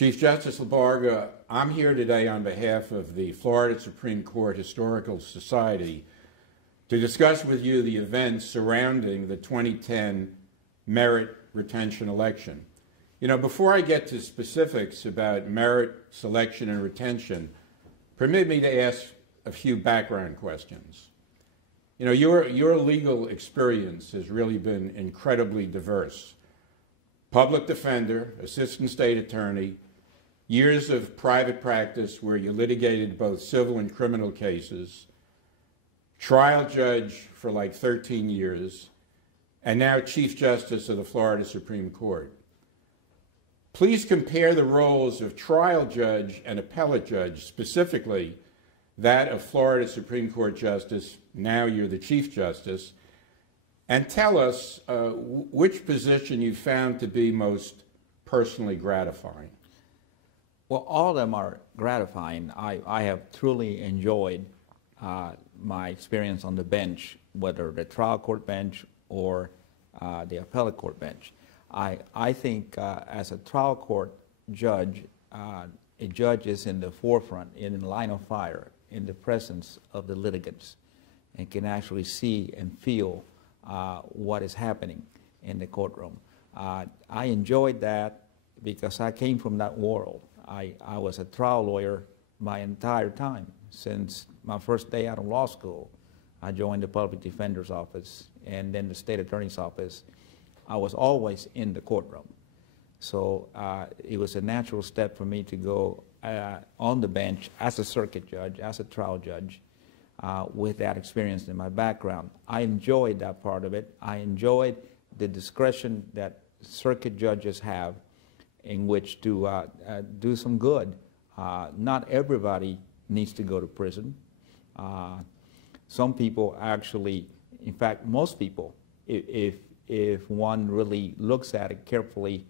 Chief Justice Labarga, I'm here today on behalf of the Florida Supreme Court Historical Society to discuss with you the events surrounding the 2010 merit retention election. You know, before I get to specifics about merit selection and retention, permit me to ask a few background questions. You know, your legal experience has really been incredibly diverse. Public defender, assistant state attorney, years of private practice where you litigated both civil and criminal cases, trial judge for like 13 years, and now Chief Justice of the Florida Supreme Court. Please compare the roles of trial judge and appellate judge, specifically that of Florida Supreme Court Justice, now you're the Chief Justice, and tell us which position you found to be most personally gratifying. Well, all of them are gratifying. I have truly enjoyed my experience on the bench, whether the trial court bench or the appellate court bench. I think as a trial court judge, a judge is in the forefront, in the line of fire, in the presence of the litigants, and can actually see and feel what is happening in the courtroom. I enjoyed that because I came from that world. I was a trial lawyer my entire time. Since my first day out of law school, I joined the public defender's office and then the state attorney's office. I was always in the courtroom. So it was a natural step for me to go on the bench as a circuit judge, as a trial judge, with that experience in my background. I enjoyed that part of it. I enjoyed the discretion that circuit judges have in which to do some good. Not everybody needs to go to prison. Some people actually, in fact, most people, if one really looks at it carefully,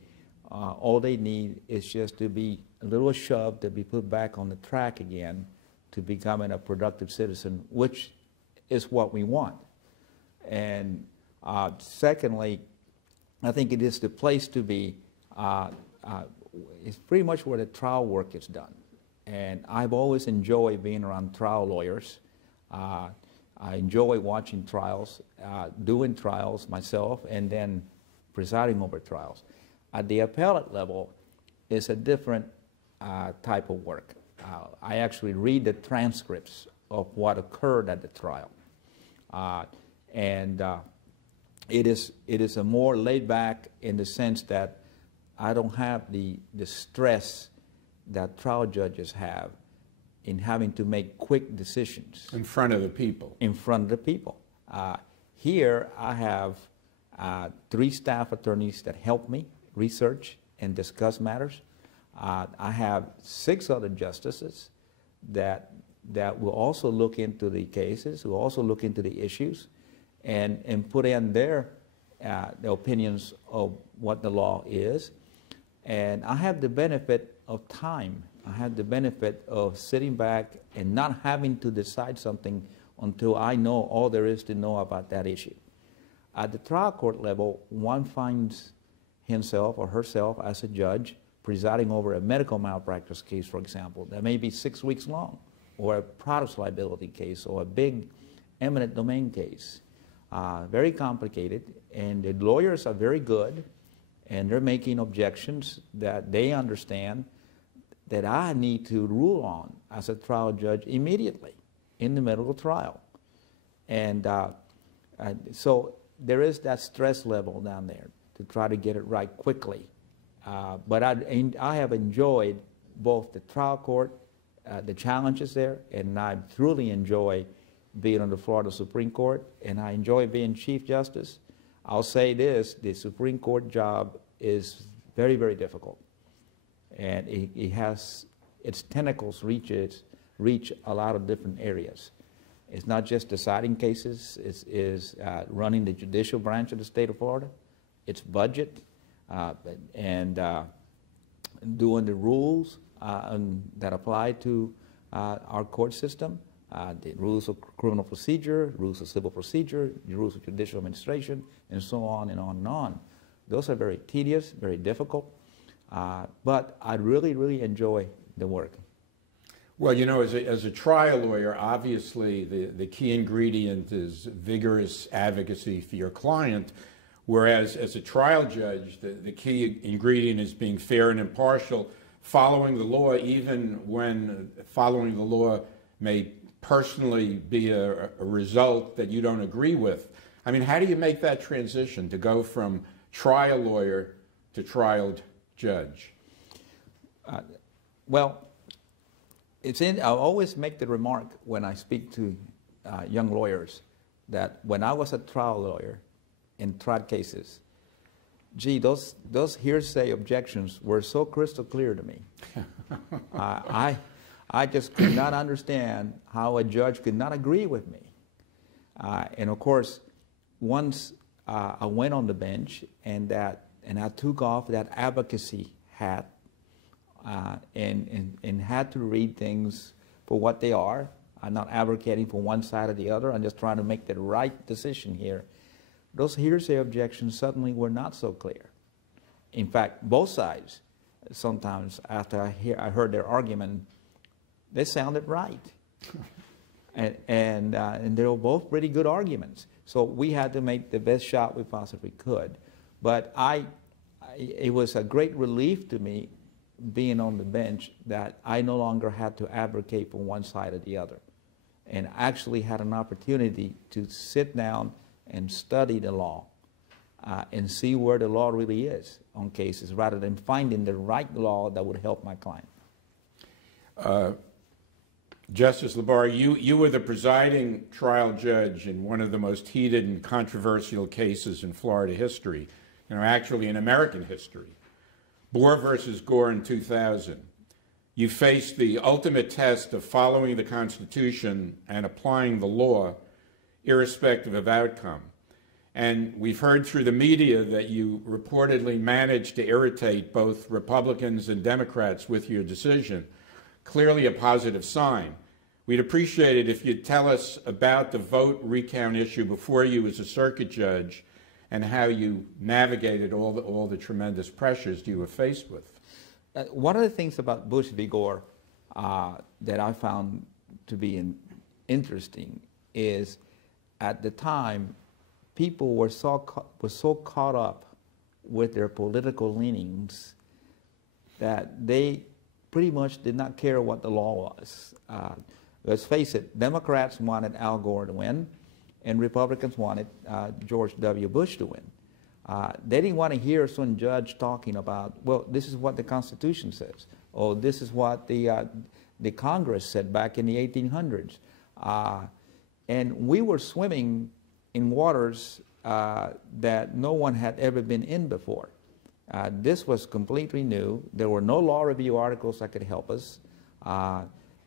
all they need is just to be a little shoved, to be put back on the track again to becoming a productive citizen, which is what we want. And secondly, I think it is the place to be. It's pretty much where the trial work is done. And I've always enjoyed being around trial lawyers. I enjoy watching trials, doing trials myself, and then presiding over trials. At the appellate level, it's a different type of work. I actually read the transcripts of what occurred at the trial. It is a more laid back in the sense that I don't have the stress that trial judges have in having to make quick decisions. In front of the people. In front of the people. Here I have 3 staff attorneys that help me research and discuss matters. I have 6 other justices that will also look into the cases, will also look into the issues, and put in their opinions of what the law is. And I have the benefit of time. I have the benefit of sitting back and not having to decide something until I know all there is to know about that issue. At the trial court level, one finds himself or herself as a judge presiding over a medical malpractice case, for example, that may be 6 weeks long, or a products liability case, or a big eminent domain case. Very complicated, and the lawyers are very good, and they're making objections that they understand that I need to rule on as a trial judge immediately in the middle of the trial. And so there is that stress level down there to try to get it right quickly. But I have enjoyed both the trial court, the challenges there, and I truly enjoy being on the Florida Supreme Court, and I enjoy being Chief Justice. I'll say this, the Supreme Court job is very, very difficult. And it has, its tentacles reach a lot of different areas. It's not just deciding cases, it's running the judicial branch of the state of Florida, its budget, and doing the rules that apply to our court system, the rules of criminal procedure, rules of civil procedure, the rules of judicial administration, and so on and on and on. Those are very tedious, very difficult. But I really, really enjoy the work. Well, you know, as a trial lawyer, obviously the key ingredient is vigorous advocacy for your client, whereas as a trial judge, the key ingredient is being fair and impartial, following the law, even when following the law may personally be a result that you don't agree with. I mean, how do you make that transition to go from trial lawyer to trial judge? Well, I always make the remark when I speak to young lawyers that when I was a trial lawyer in trial cases, gee, those hearsay objections were so crystal clear to me. I just could not understand how a judge could not agree with me. And of course, once I went on the bench and I took off that advocacy hat and had to read things for what they are. I'm not advocating for one side or the other. I'm just trying to make the right decision here. Those hearsay objections suddenly were not so clear. In fact, both sides, sometimes after I heard their argument, they sounded right. and they were both pretty good arguments. So we had to make the best shot we possibly could. But it was a great relief to me being on the bench that I no longer had to advocate for one side or the other, and actually had an opportunity to sit down and study the law and see where the law really is on cases, rather than finding the right law that would help my client. Justice Labarga, you were the presiding trial judge in one of the most heated and controversial cases in Florida history, actually in American history. Boer versus Gore in 2000. You faced the ultimate test of following the Constitution and applying the law, irrespective of outcome. And we've heard through the media that you reportedly managed to irritate both Republicans and Democrats with your decision. Clearly a positive sign. We'd appreciate it if you'd tell us about the vote recount issue before you as a circuit judge, and how you navigated all the tremendous pressures you were faced with. One of the things about Bush v. Gore that I found to be interesting is, at the time, people were so caught up with their political leanings that they pretty much did not care what the law was. Let's face it, Democrats wanted Al Gore to win, and Republicans wanted George W. Bush to win. They didn't want to hear some judge talking about, well, this is what the Constitution says, or this is what the Congress said back in the 1800s. And we were swimming in waters that no one had ever been in before. This was completely new. There were no law review articles that could help us.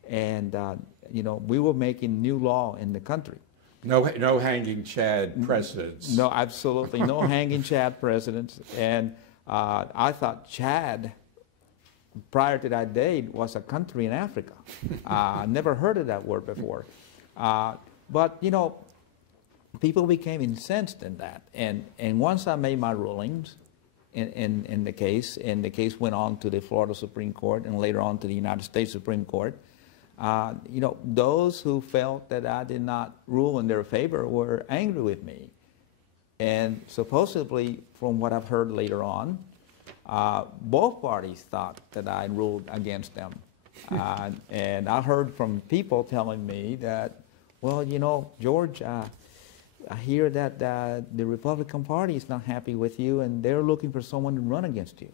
We were making new law in the country. No hanging Chad precedents. No, absolutely no hanging Chad precedents. And I thought Chad, prior to that date, was a country in Africa. I never heard of that word before. But people became incensed in that. And once I made my rulings in the case, and the case went on to the Florida Supreme Court and later on to the United States Supreme Court, those who felt that I did not rule in their favor were angry with me. And supposedly, from what I've heard later on, both parties thought that I ruled against them. And I heard from people telling me that, well, George, I hear that the Republican Party is not happy with you and they're looking for someone to run against you.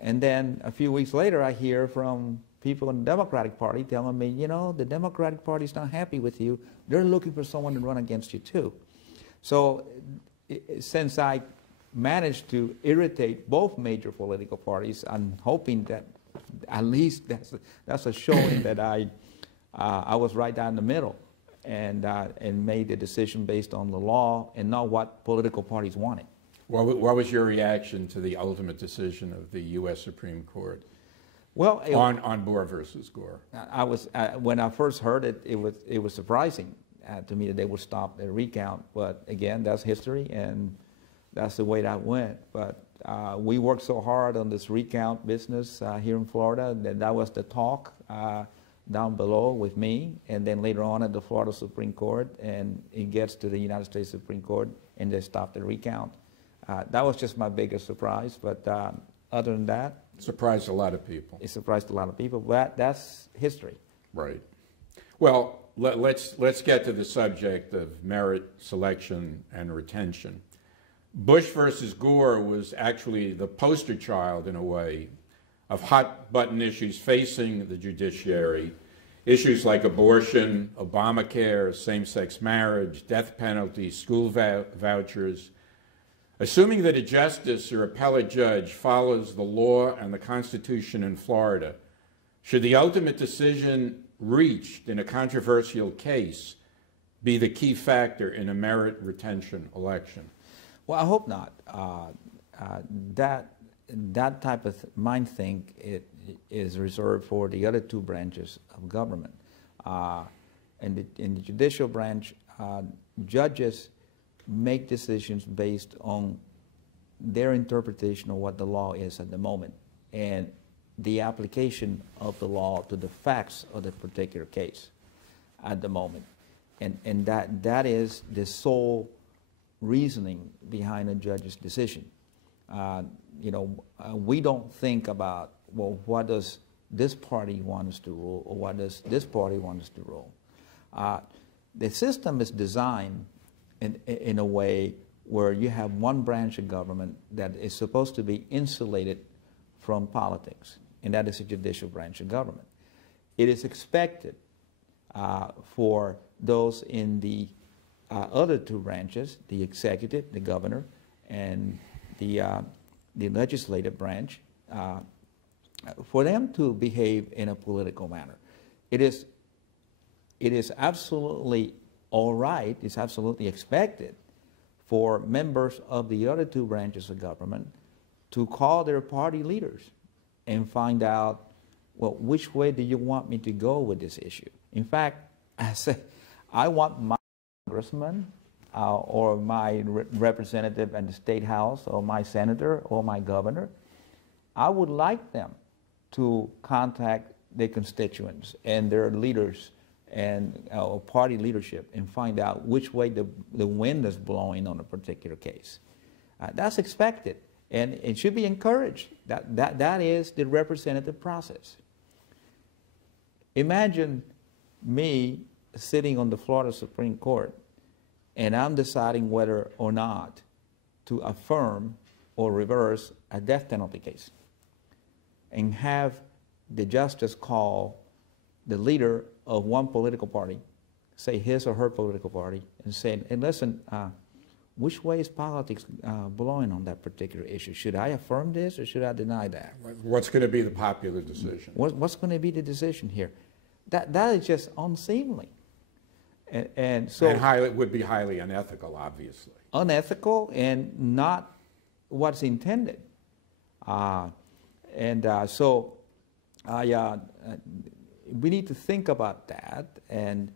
And then a few weeks later, I hear from people in the Democratic Party telling me, the Democratic Party is not happy with you. They're looking for someone to run against you too. So since I managed to irritate both major political parties, I'm hoping that at least that's a showing that I was right down the middle and made the decision based on the law and not what political parties wanted. What was your reaction to the ultimate decision of the U.S. Supreme Court? Well, on Boer versus Gore. When I first heard it, it was surprising to me that they would stop the recount. But again, that's history, and that's the way that went. But we worked so hard on this recount business here in Florida that was the talk down below with me, and then later on at the Florida Supreme Court, and it gets to the United States Supreme Court, and they stop the recount. That was just my biggest surprise, but other than that... Surprised a lot of people. It surprised a lot of people, but that's history. Right. Well, let's get to the subject of merit selection and retention. Bush versus Gore was actually the poster child, in a way, of hot-button issues facing the judiciary, issues like abortion, Obamacare, same-sex marriage, death penalty, school vouchers. Assuming that a justice or appellate judge follows the law and the Constitution in Florida, should the ultimate decision reached in a controversial case be the key factor in a merit retention election? Well, I hope not. That type of mind think is reserved for the other two branches of government. In the judicial branch, judges make decisions based on their interpretation of what the law is at the moment and the application of the law to the facts of the particular case at the moment. And that is the sole reasoning behind a judge's decision. We don't think about, well, what does this party want us to rule, or what does this party want us to rule? The system is designed in a way where you have one branch of government that is supposed to be insulated from politics, and that is the judicial branch of government. It is expected for those in the other two branches, the executive, the governor, and the legislative branch, for them to behave in a political manner. It is absolutely all right, it's absolutely expected for members of the other two branches of government to call their party leaders and find out, well, which way do you want me to go with this issue? In fact, I say, I want my congressman or my representative in the state house or my senator or my governor, I would like them to contact their constituents and their leaders and party leadership and find out which way the wind is blowing on a particular case. That's expected, and it should be encouraged. That is the representative process. Imagine me sitting on the Florida Supreme Court, and I'm deciding whether or not to affirm or reverse a death penalty case, and have the justice call the leader of one political party, say his or her political party, and say, hey, listen, which way is politics blowing on that particular issue? Should I affirm this or should I deny that? What's going to be the popular decision? What's going to be the decision here? That is just unseemly. And so it would be highly unethical, obviously. Unethical and not what's intended. We need to think about that, and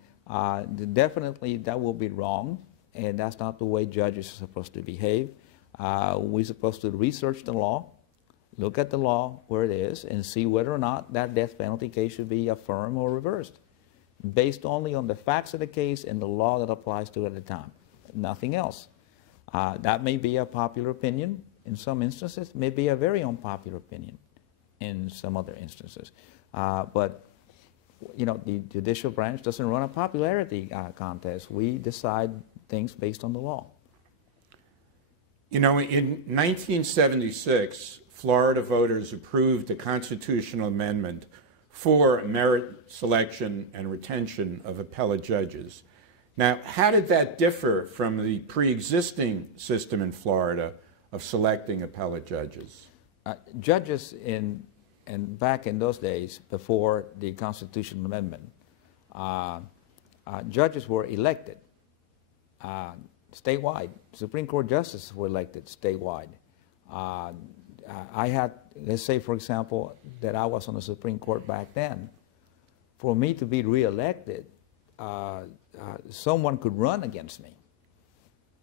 definitely that will be wrong, and that's not the way judges are supposed to behave. We're supposed to research the law, look at the law where it is, and see whether or not that death penalty case should be affirmed or reversed, based only on the facts of the case and the law that applies to it at the time, nothing else. That may be a popular opinion in some instances, may be a very unpopular opinion in some other instances. But the judicial branch doesn't run a popularity contest. We decide things based on the law. In 1976, Florida voters approved a constitutional amendment for merit selection and retention of appellate judges. Now, how did that differ from the pre-existing system in Florida of selecting appellate judges? Judges back in those days, before the constitutional amendment, judges were elected statewide. Supreme Court justices were elected statewide. I had, let's say, for example, that I was on the Supreme Court back then. For me to be reelected, someone could run against me.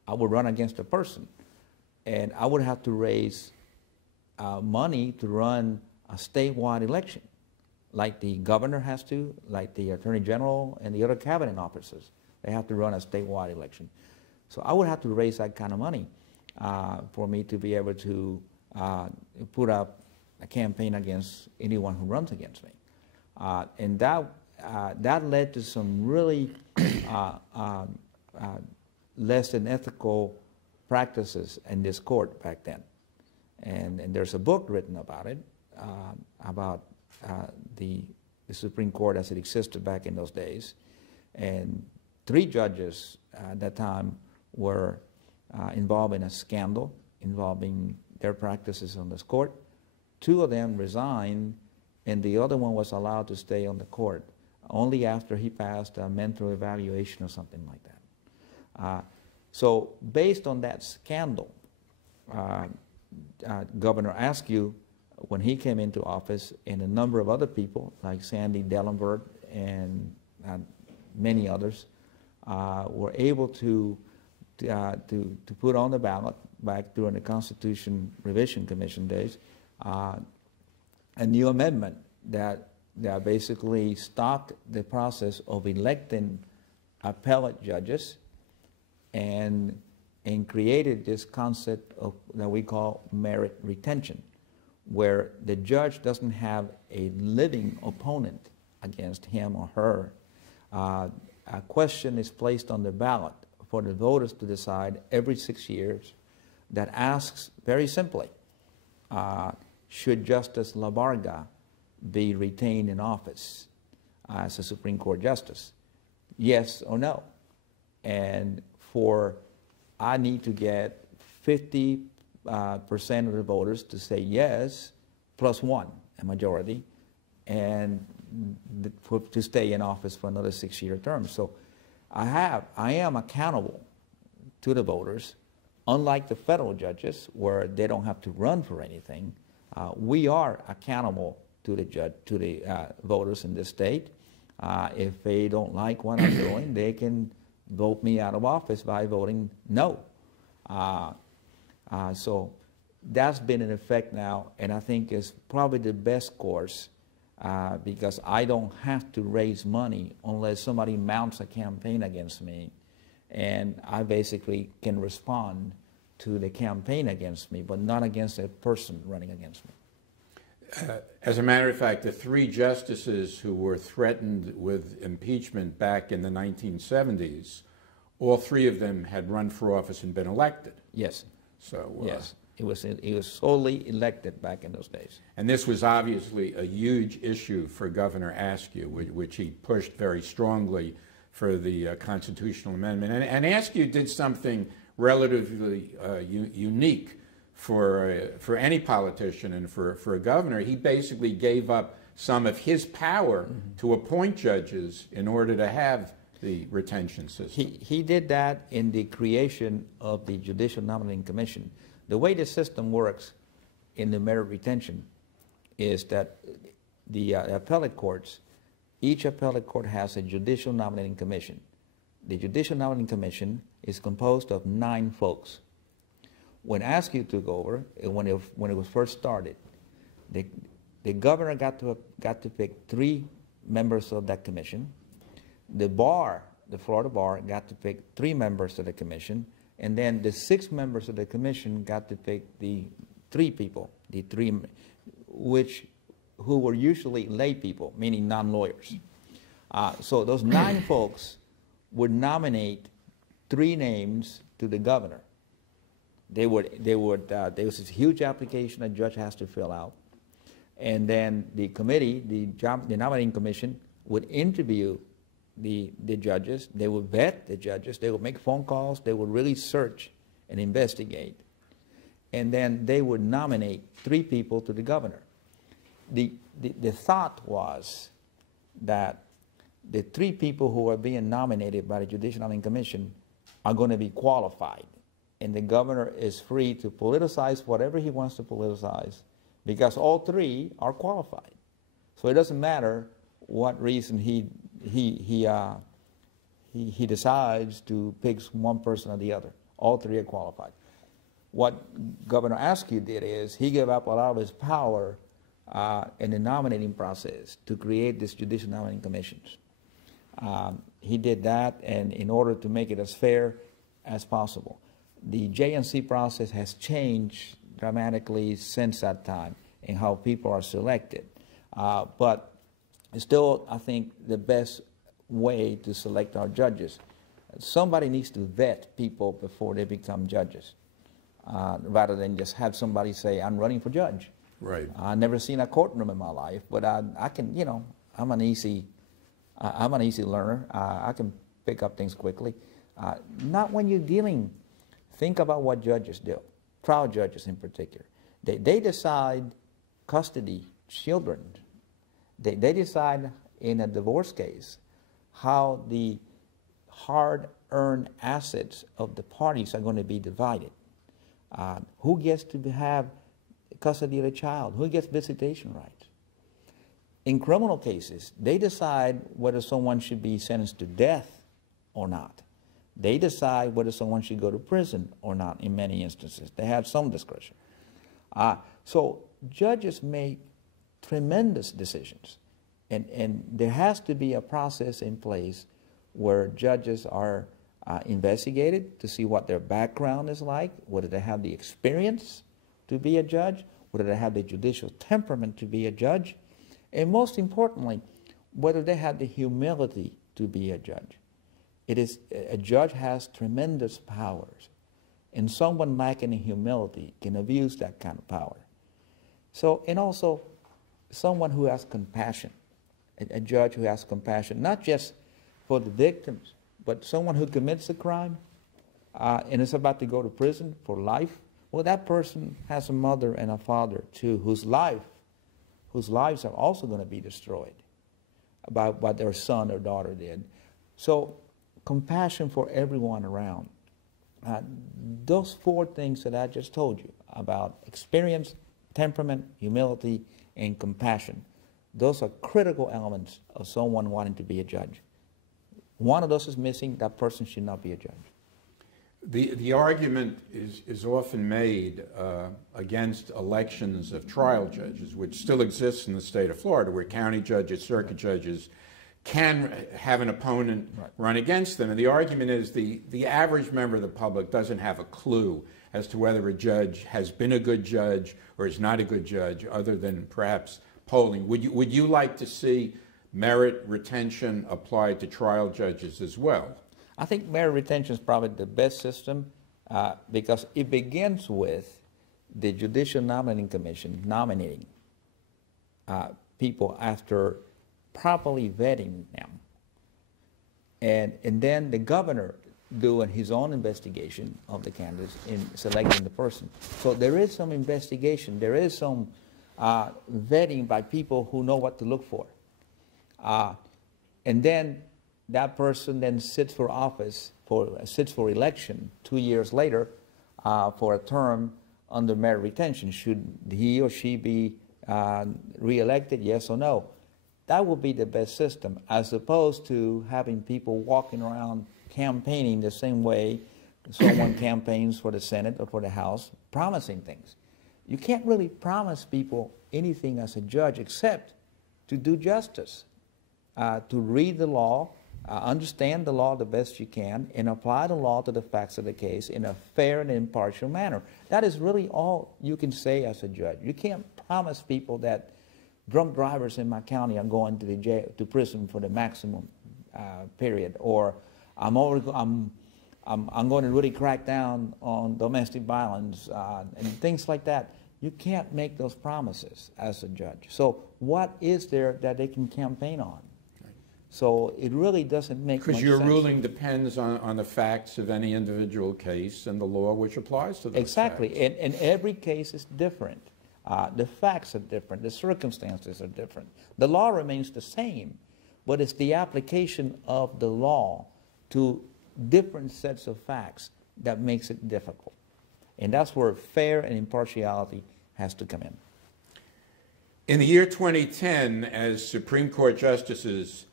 I would run against a person, and I would have to raise money to run a statewide election, like the governor has to, like the attorney general and the other cabinet officers. They have to run a statewide election. So I would have to raise that kind of money for me to be able to put up a campaign against anyone who runs against me. And that led to some really less than ethical practices in this court back then. And there's a book written about it, about the Supreme Court as it existed back in those days. And 3 judges at that time were involved in a scandal involving their practices on this court. 2 of them resigned, and the other one was allowed to stay on the court only after he passed a mental evaluation or something like that. So based on that scandal, Governor Askew, when he came into office, and a number of other people like Sandy Dellenberg and many others were able to put on the ballot back during the Constitution Revision Commission days a new amendment that basically stopped the process of electing appellate judges and created this concept of that we call merit retention, where the judge doesn't have a living opponent against him or her. A question is placed on the ballot for the voters to decide every 6 years that asks very simply, should Justice Labarga be retained in office as a Supreme Court justice? Yes or no? And I need to get 50% of the voters to say yes, plus 1, a majority, and to stay in office for another 6-year term. So I am accountable to the voters, unlike the federal judges where they don't have to run for anything. We are accountable to the voters in this state. If they don't like what I'm doing, they can vote me out of office by voting no. So that's been in effect now, and I think is probably the best course because I don't have to raise money unless somebody mounts a campaign against me, and I basically can respond to the campaign against me, but not against a person running against me. As a matter of fact, the 3 justices who were threatened with impeachment back in the 1970s, all 3 of them had run for office and been elected. Yes. So yes, he was solely elected back in those days. And this was obviously a huge issue for Governor Askew, which he pushed very strongly for the constitutional amendment. And Askew did something relatively unique for any politician and for a governor. He basically gave up some of his power to appoint judges in order to have the retention system. He did that in the creation of the Judicial Nominating Commission. The way the system works in the merit retention is that the appellate courts, each appellate court has a Judicial Nominating Commission. The Judicial Nominating Commission is composed of 9 folks. When Askew took over, when it was first started, the governor got to pick 3 members of that commission. The Florida bar, got to pick 3 members of the commission, and then the 6 members of the commission got to pick the 3 people, who were usually lay people, meaning non-lawyers. So those 9 folks would nominate 3 names to the governor. There was this huge application a judge has to fill out, and then the committee, the nominating commission, would interview the judges. They would vet the judges. They would make phone calls. They would really search and investigate, and then they would nominate 3 people to the governor. The thought was that the 3 people who are being nominated by the Judicial Nominating Commission are going to be qualified, and the governor is free to politicize whatever he wants to politicize because all 3 are qualified. So it doesn't matter what reason he decides to pick one person or the other. All 3 are qualified. what Governor Askew did is he gave up a lot of his power in the nominating process to create these judicial nominating commissions. He did that, and in order to make it as fair as possible. The J&C process has changed dramatically since that time in how people are selected. But it's still, I think, the best way to select our judges. Somebody needs to vet people before they become judges, rather than just have somebody say, I'm running for judge. Right. I've never seen a courtroom in my life, but I can, you know, I'm an easy learner. I can pick up things quickly. Not when you're dealing. Think about what judges do, trial judges in particular. They decide custody, children. They decide in a divorce case how the hard-earned assets of the parties are going to be divided. Who gets to have custody of the child? Who gets visitation rights? In criminal cases, they decide whether someone should be sentenced to death or not. They decide whether someone should go to prison or not in many instances. They have some discretion. So judges make tremendous decisions. And there has to be a process in place where judges are investigated to see what their background is like, whether they have the experience to be a judge, whether they have the judicial temperament to be a judge, and most importantly, whether they have the humility to be a judge. A judge has tremendous powers, and someone lacking in humility can abuse that kind of power. So, and also, someone who has compassion, a judge who has compassion, not just for the victims, but someone who commits a crime and is about to go to prison for life. Well, that person has a mother and a father too, whose lives are also going to be destroyed by what their son or daughter did. So, compassion for everyone around. Those four things that I just told you about experience, temperament, humility, and compassion, those are critical elements of someone wanting to be a judge. One of those is missing, that person should not be a judge. The argument is often made against elections of trial judges, which still exists in the state of Florida, where county judges, circuit judges can have an opponent run against them. And the argument is the average member of the public doesn't have a clue as to whether a judge has been a good judge or is not a good judge, other than perhaps polling. Would you like to see merit retention applied to trial judges as well? I think merit retention is probably the best system because it begins with the Judicial Nominating Commission nominating people after properly vetting them. And then the governor doing his own investigation of the candidates in selecting the person. So there is some investigation, there is some vetting by people who know what to look for. And then that person then sits for office, sits for election 2 years later for a term under merit retention. Should he or she be re-elected, yes or no? That would be the best system, as opposed to having people walking around campaigning the same way someone campaigns for the Senate or for the House, promising things. You can't really promise people anything as a judge except to do justice, to read the law, understand the law the best you can, and apply the law to the facts of the case in a fair and impartial manner. That is really all you can say as a judge. You can't promise people that drunk drivers in my county are going to the jail, to prison for the maximum period, or I'm going to really crack down on domestic violence and things like that. You can't make those promises as a judge. So what is there that they can campaign on? So it really doesn't make much sense. Because your ruling depends on the facts of any individual case and the law which applies to those exactly. facts. And every case is different. The facts are different. The circumstances are different. The law remains the same, but it's the application of the law to different sets of facts that makes it difficult. And that's where fair and impartiality has to come in. In the year 2010, as Supreme Court justices,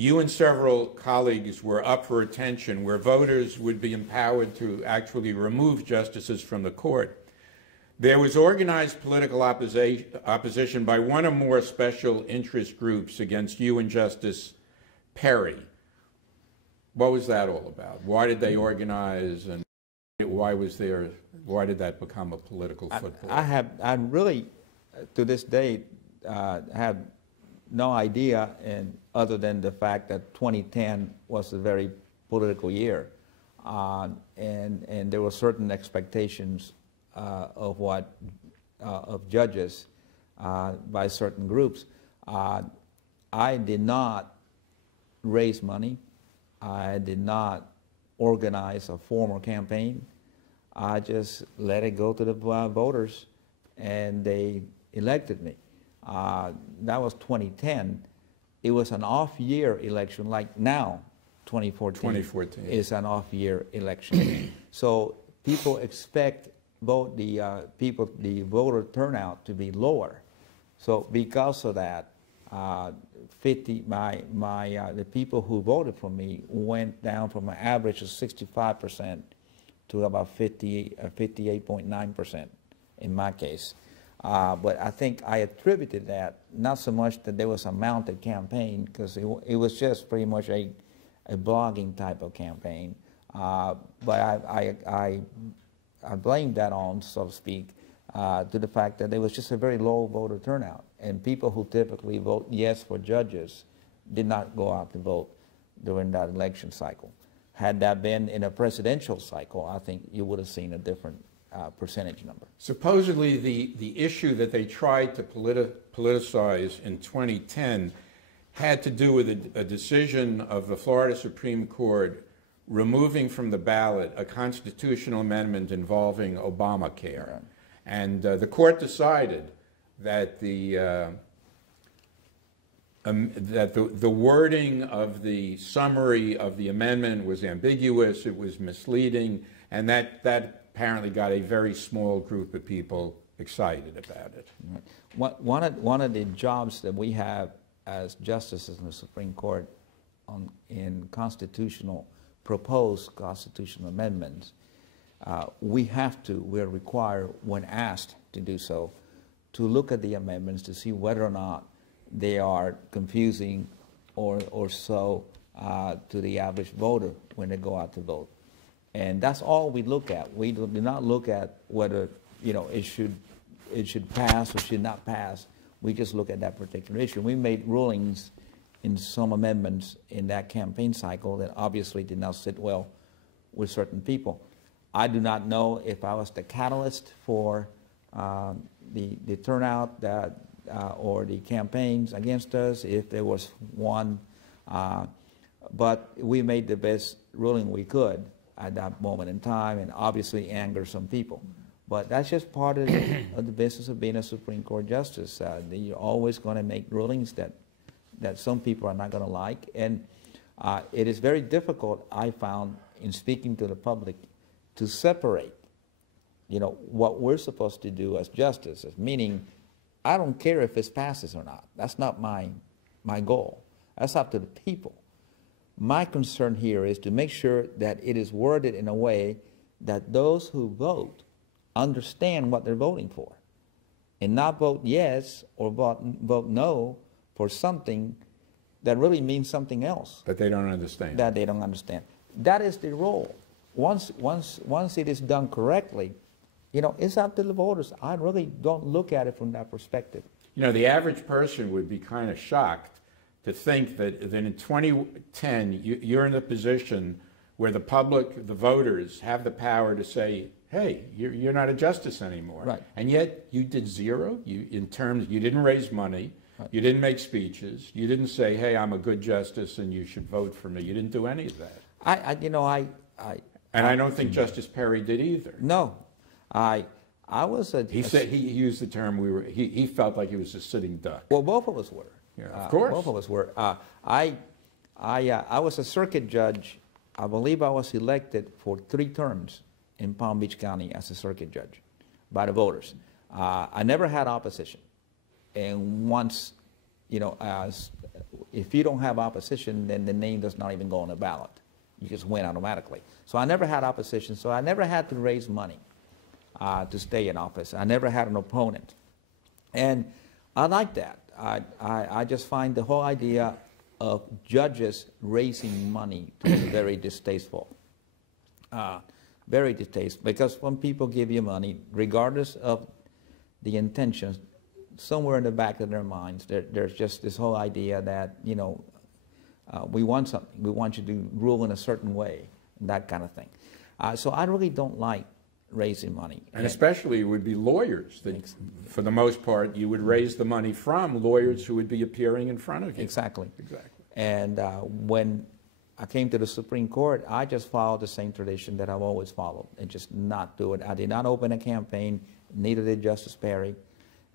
you and several colleagues were up for attention, where voters would be empowered to actually remove justices from the court. There was organized political opposition by one or more special interest groups against you and Justice Perry. What was that all about? Why did they organize, and why did that become a political football? I really, to this day, have no idea, and other than the fact that 2010 was a very political year, and there were certain expectations of judges by certain groups. I did not raise money. I did not organize a formal campaign. I just let it go to the voters, and they elected me. That was 2010. It was an off-year election, like now, 2014 is an off-year election. So people expect the voter turnout to be lower. So because of that, the people who voted for me went down from an average of 65% to about 58.9% in my case. But I think I attributed that not so much that there was a mounted campaign, because it was just pretty much a blogging type of campaign. But I blame that on, so to speak, to the fact that there was just a very low voter turnout, and people who typically vote yes for judges did not go out to vote during that election cycle. Had that been in a presidential cycle, I think you would have seen a different percentage number. Supposedly the issue that they tried to politicize in 2010 had to do with a decision of the Florida Supreme Court removing from the ballot a constitutional amendment involving Obamacare. Right. And the court decided that the wording of the summary of the amendment was ambiguous, it was misleading, and that apparently got a very small group of people excited about it. Right. One of the jobs that we have as justices in the Supreme Court in proposed constitutional amendments, we're required, when asked to do so, to look at the amendments to see whether or not they are confusing or so to the average voter when they go out to vote. And that's all we look at. We do not look at whether it should pass or should not pass. We just look at that particular issue. We made rulings in some amendments in that campaign cycle that obviously did not sit well with certain people. I do not know if I was the catalyst for the turnout or the campaigns against us, if there was one, but we made the best ruling we could at that moment in time, and obviously anger some people. But that's just part of the business of being a Supreme Court justice. You're always going to make rulings that some people are not going to like, and it is very difficult, I found, in speaking to the public, to separate, what we're supposed to do as justices, meaning I don't care if it passes or not. That's not my goal. That's up to the people. My concern here is to make sure that it is worded in a way that those who vote understand what they're voting for, and not vote yes or vote no for something that really means something else. That they don't understand. That they don't understand. That is the role. Once it is done correctly, it's up to the voters. I really don't look at it from that perspective. The average person would be kind of shocked to think that in 2010, you're in a position where the public, the voters, have the power to say, hey, you're not a justice anymore. Right. And yet you did zero. You didn't raise money. Right. You didn't make speeches. You didn't say, hey, I'm a good justice and you should vote for me. You didn't do any of that. And I don't think Justice Perry did either. No. I was He said, he used the term, he felt like he was a sitting duck. Well, both of us were. Yeah, of course. Both of us were. I was a circuit judge. I believe I was elected for 3 terms in Palm Beach County as a circuit judge by the voters. I never had opposition. And once, if you don't have opposition, then the name does not even go on the ballot. You just win automatically. So I never had opposition, so I never had to raise money to stay in office. I never had an opponent. And I like that. I just find the whole idea of judges raising money to be very distasteful. Very distasteful, because when people give you money, regardless of the intentions, somewhere in the back of their minds, there's just this whole idea that, you know, we want something. We want you to rule in a certain way, that kind of thing. So I really don't like raising money. And especially it would be lawyers that, for the most part, you would raise the money from lawyers who would be appearing in front of you. Exactly. Exactly. And when I came to the Supreme Court, I just followed the same tradition that I've always followed, and just not do it. I did not open a campaign, neither did Justice Perry.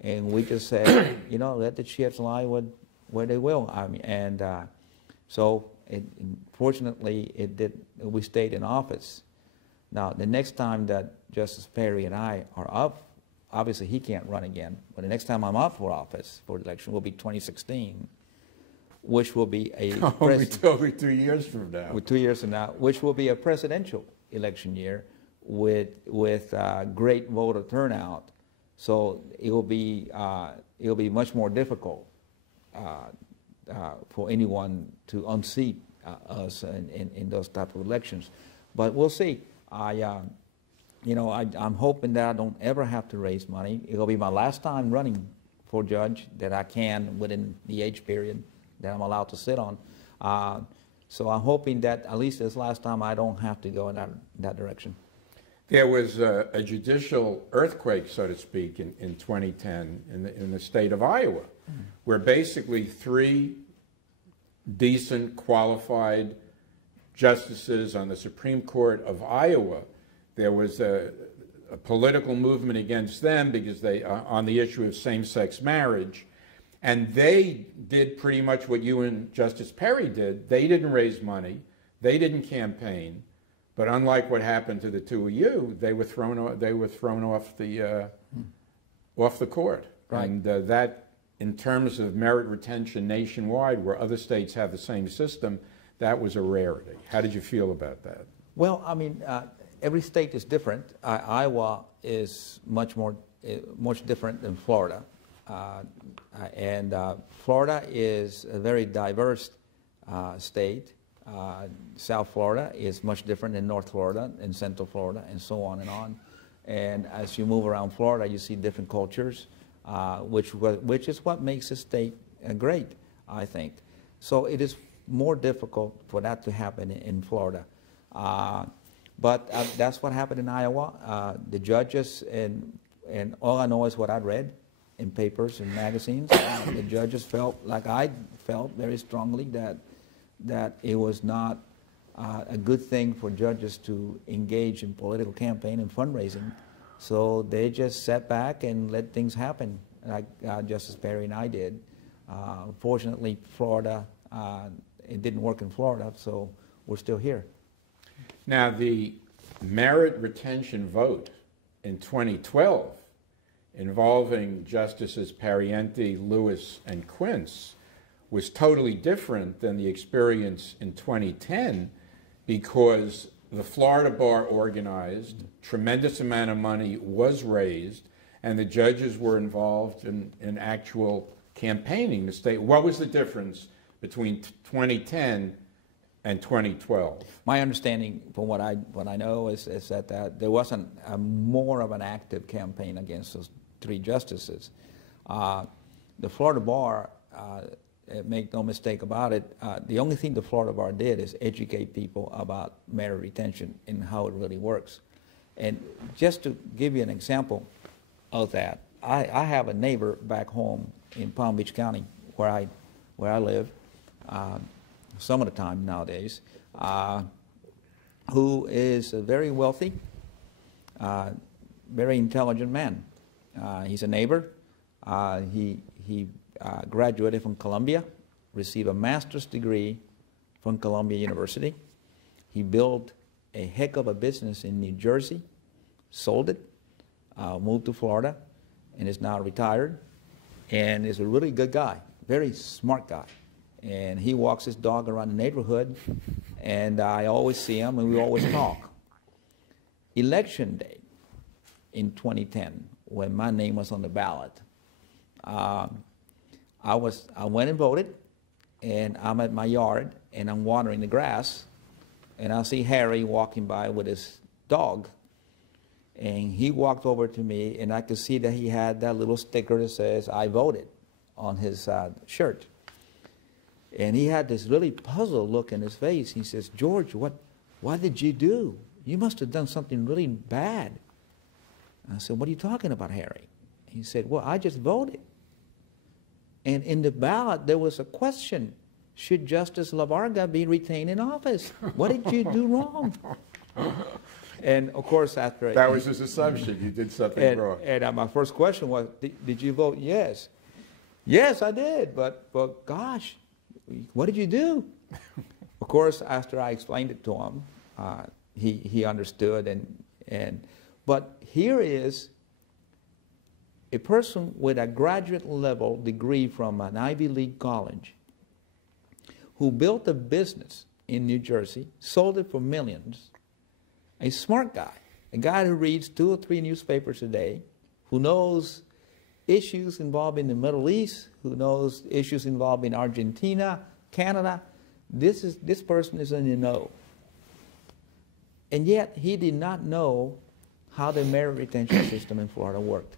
And we just said, you know, let the chips lie where they will. I mean, and so, fortunately, we stayed in office. Now, the next time that Justice Perry and I are up, obviously he can't run again, but the next time I'm up for office, for the election, will be 2016, which will be a... It'll be 2 years from now. With 2 years from now, which will be a presidential election year with great voter turnout. So it will be much more difficult for anyone to unseat us in those type of elections. But we'll see. I'm hoping that I don't ever have to raise money. It'll be my last time running for judge that I can within the age period that I'm allowed to sit on. So I'm hoping that at least this last time I don't have to go in that direction. There was a judicial earthquake, so to speak, in 2010 in the state of Iowa, where basically 3 decent, qualified justices on the Supreme Court of Iowa, there was a political movement against them because they on the issue of same-sex marriage, and they did pretty much what you and Justice Perry did. They didn't raise money, they didn't campaign. But unlike what happened to the two of you, they were thrown off the court. Right. And that, in terms of merit retention nationwide, where other states have the same system, that was a rarity. How did you feel about that? Well, I mean, every state is different. Iowa is much different than Florida, and Florida is a very diverse state. South Florida is much different than North Florida and Central Florida, and so on and on. And as you move around Florida, you see different cultures, which is what makes the state great, I think. So it is more difficult for that to happen in Florida. But that's what happened in Iowa. The judges, and all I know is what I read in papers and magazines, the judges felt like I felt very strongly that it was not a good thing for judges to engage in political campaign and fundraising. So they just sat back and let things happen, like Justice Perry and I did. Fortunately, Florida, it didn't work in Florida, so we're still here. Now, the merit retention vote in 2012 involving Justices Pariente, Lewis, and Quince was totally different than the experience in 2010, because the Florida bar organized, tremendous amount of money was raised, and the judges were involved in actual campaigning the state. What was the difference between 2010 and 2012? My understanding, from what I know, is that there wasn't more of an active campaign against those 3 justices. The Florida bar, make no mistake about it, the only thing the Florida bar did is educate people about merit retention and how it really works. And just to give you an example of that, I have a neighbor back home in Palm Beach County, where I live some of the time nowadays, who is a very wealthy, very intelligent man. He's a neighbor. He graduated from Columbia, received a master's degree from Columbia University. He built a heck of a business in New Jersey, sold it, moved to Florida, and is now retired, and is a really good guy, very smart guy. and he walks his dog around the neighborhood, and I always see him, and we always talk. Election day in 2010, when my name was on the ballot, I went and voted, and I'm at my yard, and I'm watering the grass, and I see Harry walking by with his dog, and he walked over to me, and I could see that he had that little sticker that says, "I voted," on his shirt. And he had this really puzzled look in his face. He says, "George, what did you do? You must have done something really bad." I said, "What are you talking about, Harry?" He said, "Well, I just voted. And in the ballot, there was a question, should Justice Labarga be retained in office? What did you do wrong?" And of course, after that was his assumption, you did something wrong. And my first question was, did you vote yes? Yes, I did, but gosh, what did you do? Of course, after I explained it to him, he understood. But here is a person with a graduate level degree from an Ivy League college who built a business in New Jersey, sold it for millions, a smart guy, a guy who reads 2 or 3 newspapers a day, who knows issues involving the Middle East, who knows issues involving Argentina, Canada. This person is in the know. And yet he did not know how the merit retention system in Florida worked.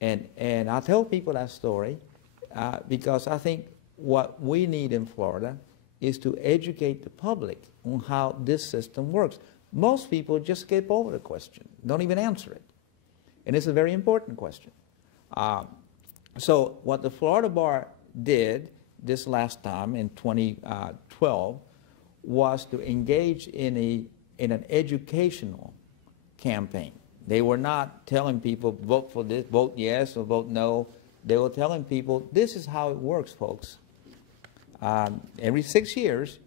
And I tell people that story because I think what we need in Florida is to educate the public on how this system works. Most people just skip over the question, don't even answer it. And it's a very important question. So what the Florida Bar did this last time in 2012 was to engage in an educational campaign. They were not telling people, vote for this, vote yes, or vote no. They were telling people, this is how it works, folks. Every 6 years,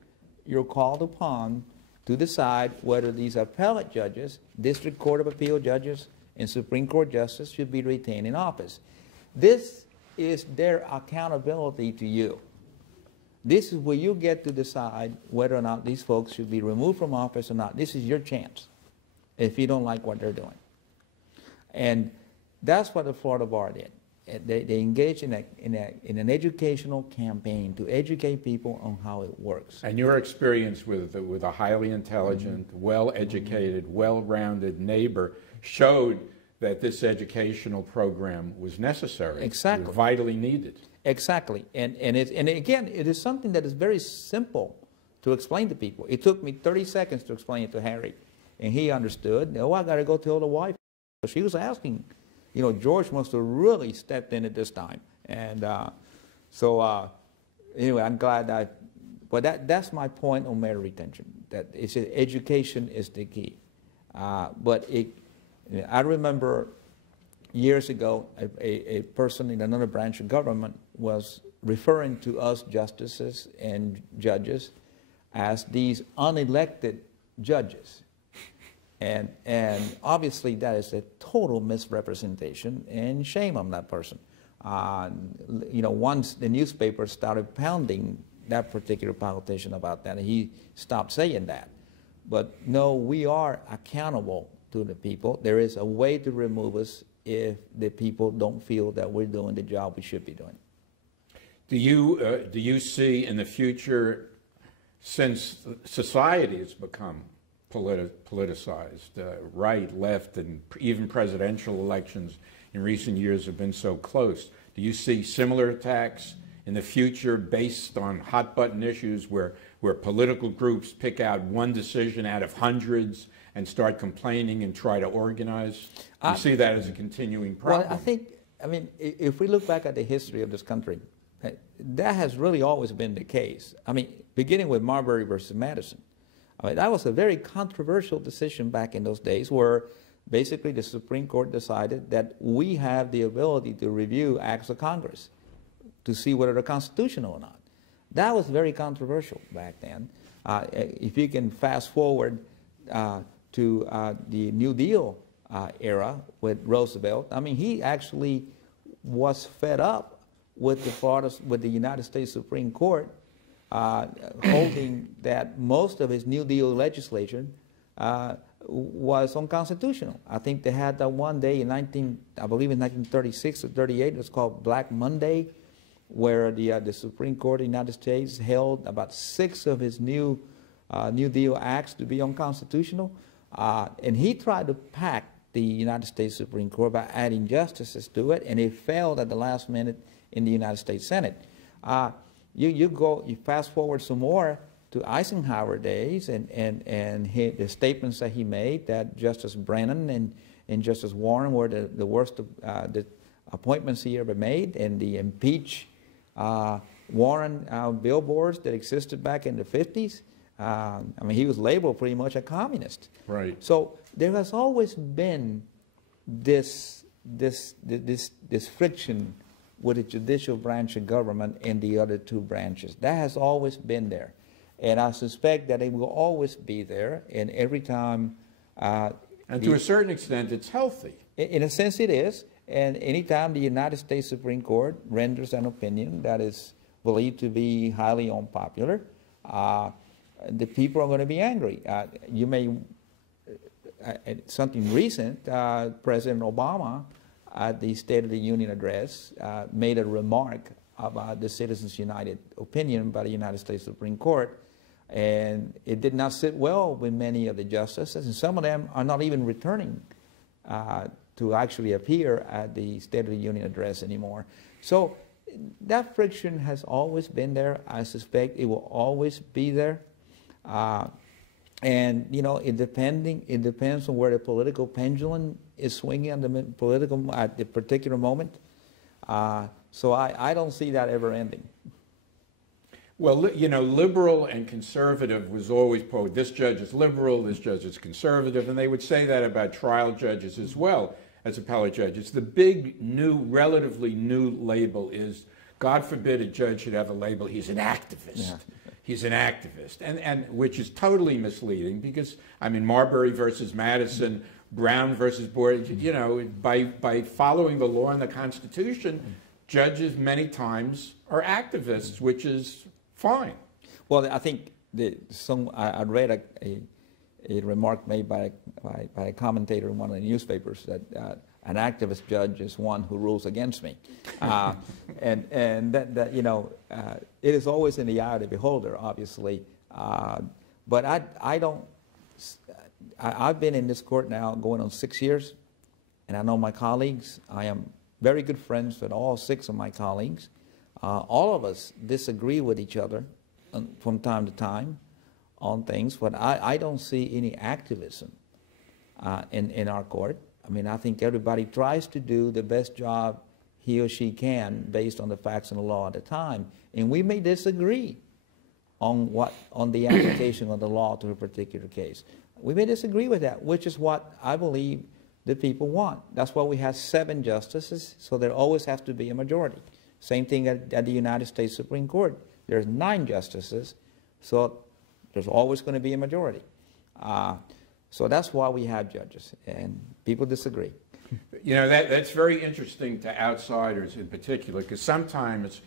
you're called upon to decide whether these appellate judges, District Court of Appeal judges, and Supreme Court justices should be retained in office. This is their accountability to you. This is where you get to decide whether or not these folks should be removed from office or not. This is your chance if you don't like what they're doing. And that's what the Florida Bar did. They engaged in an educational campaign to educate people on how it works. And your experience with a highly intelligent, well-educated, well-rounded neighbor showed that this educational program was necessary. Exactly. It was vitally needed. Exactly. And again, it is something that is very simple to explain to people. It took me 30 seconds to explain it to Harry, and he understood. Oh, I got to go tell the wife. She was asking, you know, George must have really stepped in at this time. And anyway, I'm glad but that's my point on merit retention, that education is the key. But I remember years ago, a person in another branch of government was referring to us justices and judges as these unelected judges. And obviously that is a total misrepresentation, and shame on that person. You know, once the newspaper started pounding that particular politician about that, he stopped saying that. But no, we are accountable to the people. There is a way to remove us if the people don't feel that we're doing the job we should be doing. Do you see in the future, since society has become politicized, right, left, and even presidential elections in recent years have been so close, do you see similar attacks in the future based on hot-button issues where political groups pick out one decision out of hundreds and start complaining and try to organize? Do you see that as a continuing problem? Well, I mean, if we look back at the history of this country, that has really always been the case. I mean, beginning with Marbury versus Madison. I mean, that was a very controversial decision back in those days, where basically the Supreme Court decided that we have the ability to review acts of Congress to see whether they're constitutional or not. That was very controversial back then. If you can fast forward to the New Deal era with Roosevelt, I mean, he actually was fed up with the United States Supreme Court holding that most of his New Deal legislation was unconstitutional. I think they had that one day in I believe in 1936 or 38. It was called Black Monday, where the Supreme Court of the United States held about 6 of his New Deal acts to be unconstitutional, and he tried to pack the United States Supreme Court by adding justices to it, and it failed at the last minute in the United States Senate. You fast forward some more to Eisenhower days and the statements that he made that Justice Brennan and Justice Warren were the worst the appointments he ever made, and the impeach Warren billboards that existed back in the 50s. I mean, he was labeled pretty much a communist. Right. So there has always been this friction with the judicial branch of government and the other 2 branches. That has always been there. And I suspect that it will always be there, and every time... and to a certain extent, it's healthy. In a sense, it is. And anytime the United States Supreme Court renders an opinion that is believed to be highly unpopular, the people are going to be angry. You may... something recent, President Obama, at the State of the Union address, made a remark about the Citizens United opinion by the United States Supreme Court, and it did not sit well with many of the justices, and some of them are not even returning to actually appear at the State of the Union address anymore. So that friction has always been there. I suspect it will always be there. And you know, it depends on where the political pendulum is swinging at the particular moment. So I don't see that ever ending. Well, you know, liberal and conservative was always quoted. This judge is liberal, this judge is conservative, and they would say that about trial judges as well as appellate judges. The big new, relatively new label is, God forbid a judge should have a label, he's an activist. Yeah. He's an activist, and which is totally misleading because, I mean, Marbury versus Madison, Brown versus Boyd, you know, by following the law and the Constitution, judges many times are activists, which is fine. Well, I think I read a remark made by a commentator in one of the newspapers that an activist judge is one who rules against me, and that you know, it is always in the eye of the beholder, obviously. But I've been in this court now going on 6 years, and I know my colleagues. I am very good friends with all 6 of my colleagues. All of us disagree with each other from time to time on things, but I don't see any activism in our court. I mean, I think everybody tries to do the best job he or she can based on the facts and the law at the time. And we may disagree on the application of the law to a particular case. We may disagree with that, which is what I believe the people want. That's why we have 7 justices, so there always has to be a majority. Same thing at the United States Supreme Court. There's 9 justices, so there's always going to be a majority. So that's why we have judges, and people disagree. You know, that's very interesting to outsiders in particular, because sometimes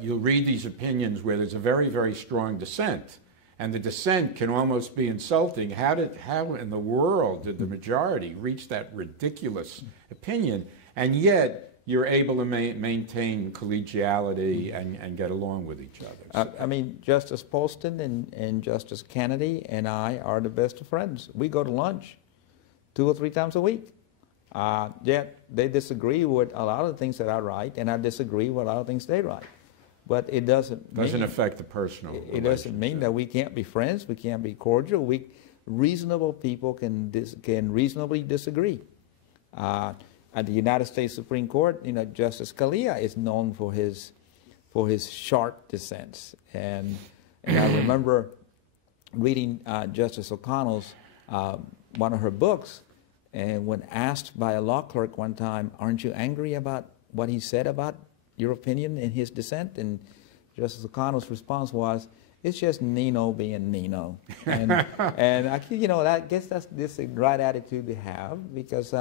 you'll read these opinions where there's a very, very strong dissent, and the dissent can almost be insulting. How in the world did the majority reach that ridiculous opinion? And yet you're able to maintain collegiality and get along with each other. I mean, Justice Poston and Justice Kennedy and I are the best of friends. We go to lunch 2 or 3 times a week. Yet they disagree with a lot of the things that I write, and I disagree with a lot of things they write. But it doesn't affect the personal. It doesn't mean that we can't be friends. We can't be cordial. Reasonable people can reasonably disagree. At the United States Supreme Court, you know, Justice Scalia is known for his sharp dissents, and I remember reading Justice O'Connell's one of her books, and when asked by a law clerk one time, "Aren't you angry about what he said about your opinion in his dissent?" and Justice O'Connell's response was, "It's just Nino being Nino," and I, you know, I guess that's the right attitude to have, because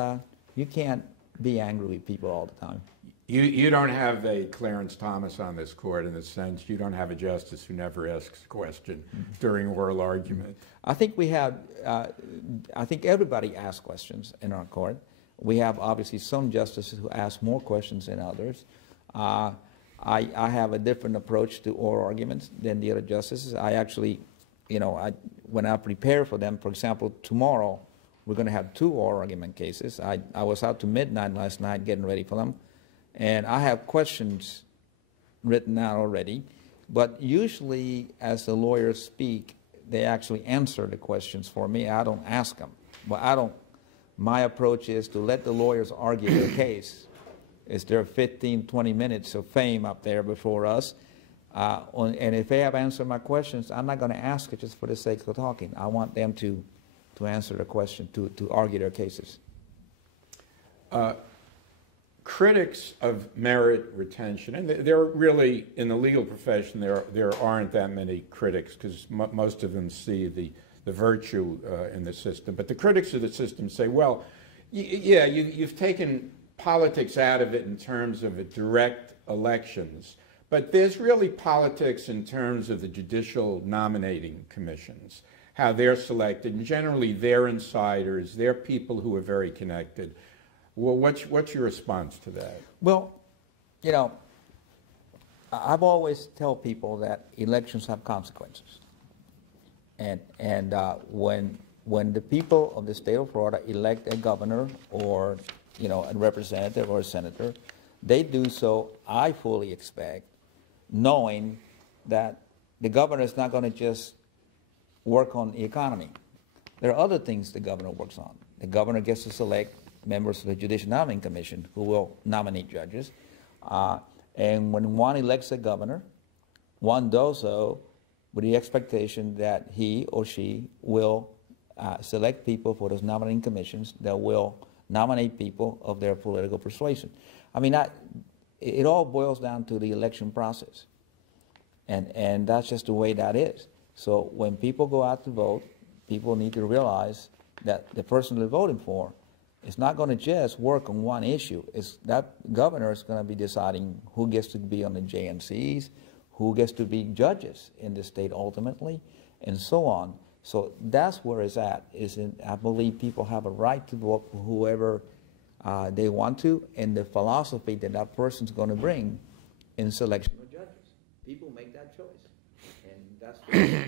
you can't be angry with people all the time. You don't have a Clarence Thomas on this court in the sense you don't have a justice who never asks a question during oral argument. I think we have, I think everybody asks questions in our court. We have obviously some justices who ask more questions than others. I have a different approach to oral arguments than the other justices. I actually, you know, when I prepare for them, for example, tomorrow we're going to have 2 oral argument cases. I was out to midnight last night getting ready for them. And I have questions written out already, but usually as the lawyers speak, they actually answer the questions for me. I don't ask them. But my approach is to let the lawyers argue their case. Is there 15, 20 minutes of fame up there before us? And if they have answered my questions, I'm not going to ask it just for the sake of talking. I want them to answer the question, to argue their cases. Critics of merit retention, and there really, in the legal profession, there aren't that many critics because most of them see the virtue in the system. But the critics of the system say, well, yeah, you've taken politics out of it in terms of direct elections, but there's really politics in terms of the judicial nominating commissions, how they're selected, and generally they're insiders, they're people who are very connected. Well, what's your response to that? Well, you know, I've always tell people that elections have consequences, and when the people of the state of Florida elect a governor or, you know, a representative or a senator, they do so, I fully expect, knowing that the governor is not going to just work on the economy. There are other things the governor works on. The governor gets to select members of the Judicial Nominating Commission who will nominate judges. And when one elects a governor, one does so with the expectation that he or she will select people for those nominating commissions that will nominate people of their political persuasion. I mean, it all boils down to the election process. And that's just the way that is. So when people go out to vote, people need to realize that the person they're voting for is not going to just work on one issue. It's that governor is going to be deciding who gets to be on the JNCs, who gets to be judges in the state ultimately, and so on. So that's where it's at. I believe people have a right to vote for whoever they want to, and the philosophy that that person's going to bring in selection of judges. People make that choice, and that's the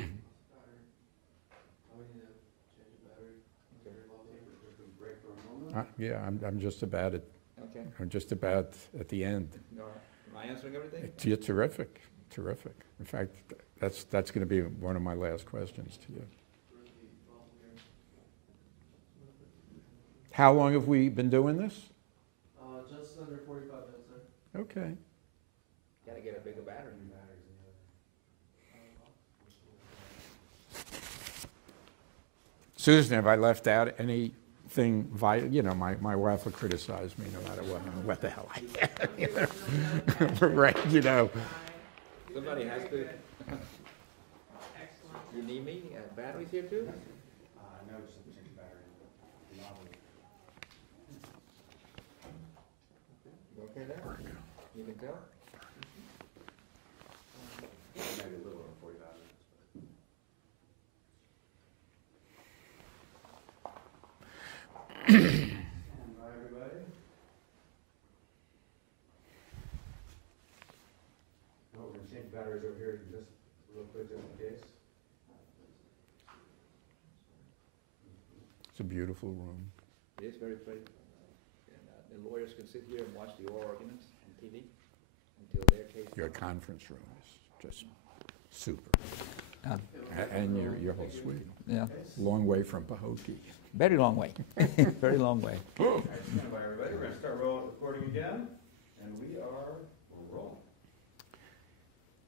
Yeah, I'm just about at. Okay. I'm just about at the end. No, am I answering everything? You're terrific, terrific. In fact, that's going to be one of my last questions to you. How long have we been doing this? Just under 45 minutes, sir. Okay. Gotta get a bigger battery. Susan, have I left out anything vital? You know, my wife will criticize me no matter what the hell I am. You know? Right, you know. Somebody has to. You need me? Batteries here too? No, just change the battery. You okay there? You can tell? Maybe a little over 45 minutes. Stand by, everybody. Oh, we're going to change the batteries over here just real quick, just in case. It's a beautiful room. It is very pretty. And the lawyers can sit here and watch the oral arguments on TV until their case. Your conference room is just super. And your whole suite. Yeah. Long way from Pahokee. Very long way. Very long way. All right, stand by, everybody. We're going to start recording again, and we're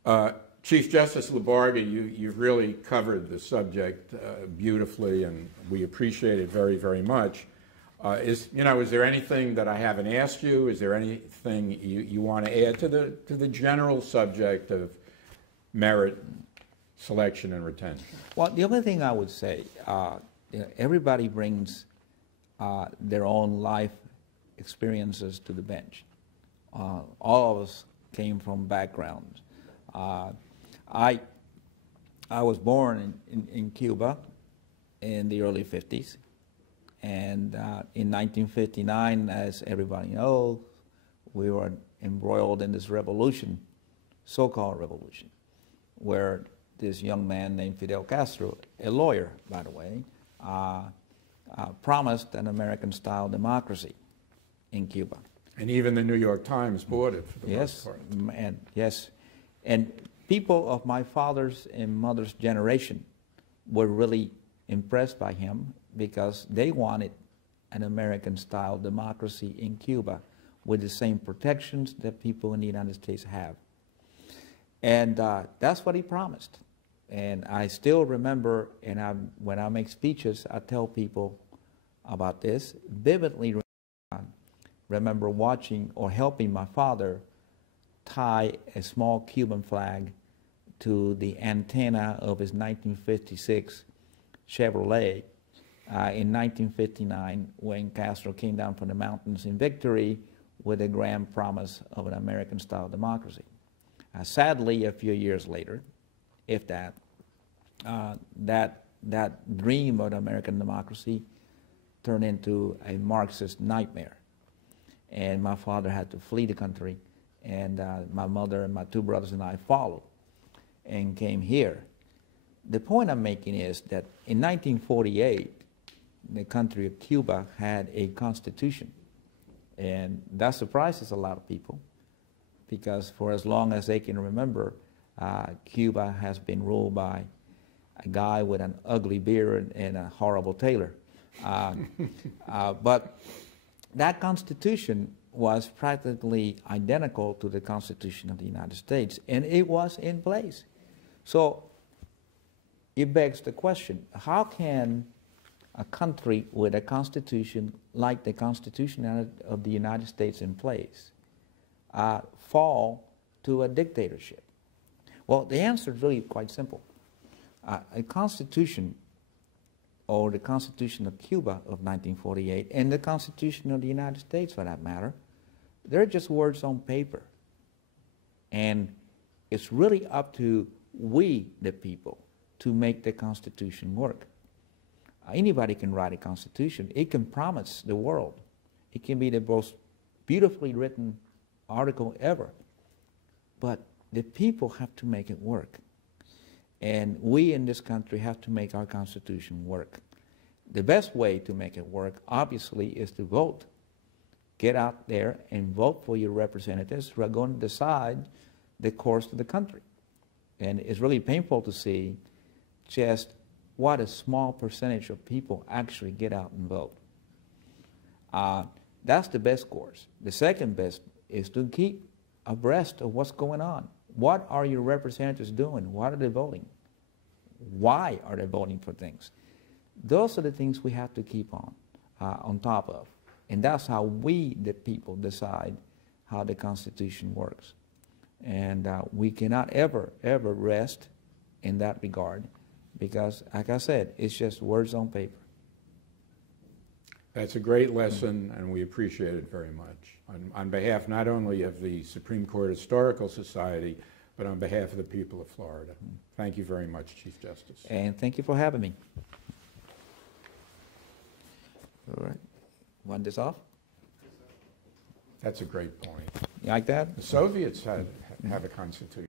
rolling. Chief Justice Labarga, you've really covered the subject beautifully, and we appreciate it very, very much. Is there anything that I haven't asked you? Is there anything you want to add to the general subject of merit selection and retention? Well, the other thing I would say, everybody brings their own life experiences to the bench. All of us came from backgrounds. I was born in Cuba in the early 50s, and in 1959, as everybody knows, we were embroiled in this revolution, so-called revolution, where this young man named Fidel Castro, a lawyer, by the way, promised an American-style democracy in Cuba. And even the New York Times bought it for the most part. Yes, and people of my father's and mother's generation were really impressed by him because they wanted an American-style democracy in Cuba with the same protections that people in the United States have. And that's what he promised. And I still remember, and when I make speeches, I tell people about this, vividly remember watching or helping my father tie a small Cuban flag to the antenna of his 1956 Chevrolet in 1959 when Castro came down from the mountains in victory with a grand promise of an American-style democracy. Sadly, a few years later, if that, that dream of American democracy turned into a Marxist nightmare. And my father had to flee the country, and my mother and my two brothers and I followed and came here. The point I'm making is that in 1948, the country of Cuba had a constitution, and that surprises a lot of people because for as long as they can remember, Cuba has been ruled by a guy with an ugly beard and a horrible tailor. But that constitution was practically identical to the Constitution of the United States, and it was in place. So it begs the question, how can a country with a constitution like the Constitution of the United States in place fall to a dictatorship? Well, the answer is really quite simple. A constitution, or the Constitution of Cuba of 1948, and the Constitution of the United States for that matter, they're just words on paper. And it's really up to we, the people, to make the Constitution work. Anybody can write a Constitution. It can promise the world. It can be the most beautifully written article ever. But the people have to make it work. And we in this country have to make our Constitution work. The best way to make it work, obviously, is to vote. Get out there and vote for your representatives who are going to decide the course of the country. And it's really painful to see just what a small percentage of people actually get out and vote. That's the best course. The second best is to keep abreast of what's going on. What are your representatives doing? What are they voting? Why are they voting for things? Those are the things we have to keep on top of. And that's how we, the people, decide how the Constitution works. And we cannot ever, ever rest in that regard because, like I said, it's just words on paper. That's a great lesson, and we appreciate it very much. On behalf not only of the Supreme Court Historical Society, but on behalf of the people of Florida. Thank you very much, Chief Justice. And thank you for having me. All right. Want this off? That's a great point. You like that? The Soviets have a constitution.